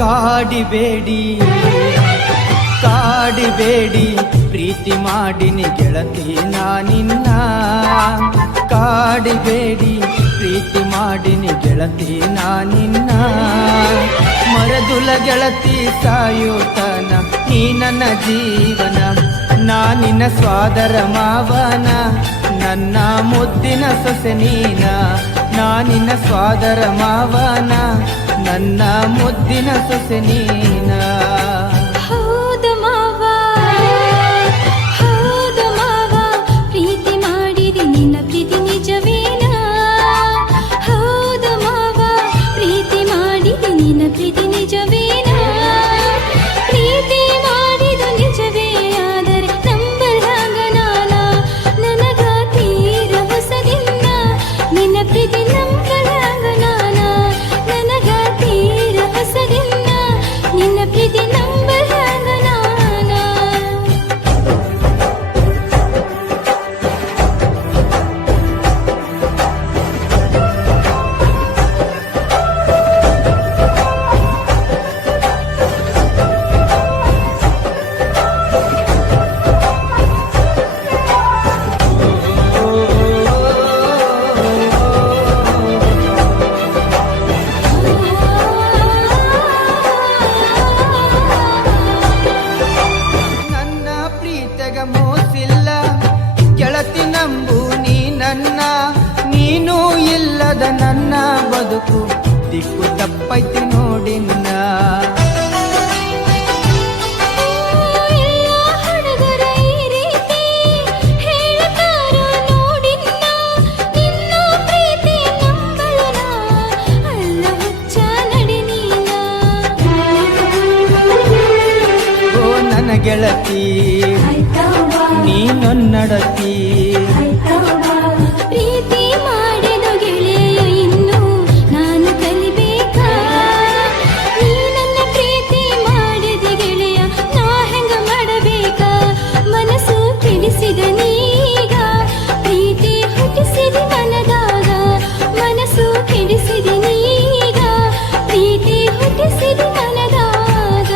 ಕಾಡಿಬೇಡಿ ಕಾಡಿಬೇಡಿ ಪ್ರೀತಿ ಮಾಡಿನಿ ಗೆಳತಿ ನಾನಿನ್ನ ಕಾಡಿಬೇಡಿ ಪ್ರೀತಿ ಮಾಡಿನಿ ಗೆಳತಿ ನಾನಿನ್ನ ಮರದುಲ ಗೆಳತಿ ಸಾಯುತನ ನೀ ನನ್ನ ಜೀವನ ನಾನಿನ ಸ್ವಾದರ ಮಾವನ ನನ್ನ ಮುದ್ದಿನ ಸೊಸೆ ನೀನ ನಾನಿನ ಸ್ವಾದರ ಮಾವನ ನನ್ನ ಮುದ್ದಿನ ಸೊಸೆ ನೀನ ಗೆಳತಿ ನಂಬು ನೀ ನನ್ನ ನೀನು ಇಲ್ಲದ ನನ್ನ ಬದುಕು ದಿಕ್ಕು ತಪ್ಪೈತಿ ನೋಡಿನ್ನ ಓ ನನ್ನ ಗೆಳತಿ ನೀನೊನ್ನಡತಿ ಪ್ರೀತಿ ಮಾಡಿದ ಗೆಳೆಯ ಇನ್ನು ನಾನು ಕಲಿಬೇಕಾ ನೀ ನನ್ನ ಪ್ರೀತಿ ಮಾಡಿದ ಗೆಳೆಯ ನಾ ಹೆಂಗ ಮಾಡಬೇಕಾ ಮನಸ್ಸು ತಿಳಿಸಿದ ನೀಗ ಪ್ರೀತಿ ಹುಟ್ಟಿಸಿದ ಮನದಾಗ ಮನಸ್ಸು ತಿಳಿಸಿದ ನೀಗ ಪ್ರೀತಿ ಹುಟ್ಟಿಸಿದ ಮನದಾಗ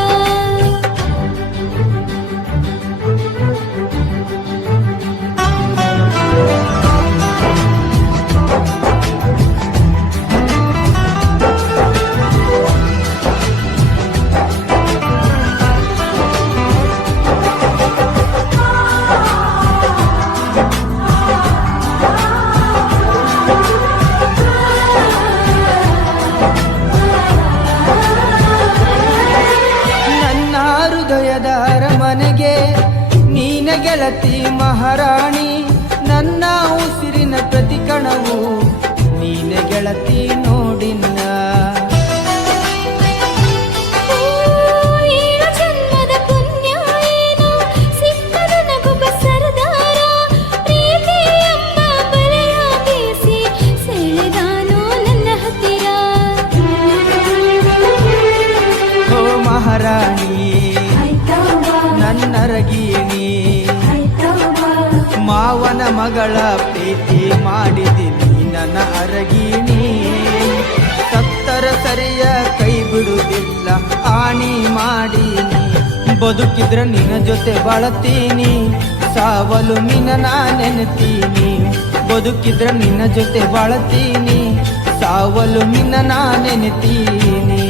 ಅರಮನೆಗೆ ನೀನ ಗೆಳತಿ ಮಹಾರಾಣಿ ನನ್ನ ಉಸಿರಿನ ಪ್ರತಿ ಕಣವು ನೀನ ಗೆಳತಿ ನೋಡಿನ್ನ ಮಹಾರಾಣಿ ನನ್ನರಗೀನಿ ಮಾವನ ಮಗಳ ಪ್ರೀತಿ ಮಾಡಿದಿನಿ ನನ್ನ ಅರಗೀನಿ ಸತ್ತರ ಸರಿಯ ಕೈ ಬಿಡುವುದಿಲ್ಲ ಆಣಿ ಮಾಡೀನಿ ಬದುಕಿದ್ರ ನಿನ್ನ ಜೊತೆ ಬಾಳತೀನಿ ಸಾವಲು ನಿನ್ನ ನೆನೆತೀನಿ ಬದುಕಿದ್ರ ನಿನ್ನ ಜೊತೆ ಬಾಳತೀನಿ ಸಾವಲು ನಿನ್ನ ನೆನೆತೀನಿ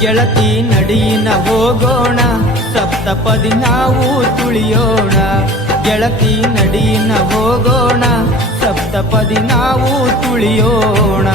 ಗೆಳತಿ ನಡಿನ ಹೋಗೋಣ ಸಪ್ತಪದಿ ನಾವು ತುಳಿಯೋಣ ಗೆಳತಿ ನಡಿನ ಹೋಗೋಣ ಸಪ್ತಪದಿ ನಾವು ತುಳಿಯೋಣ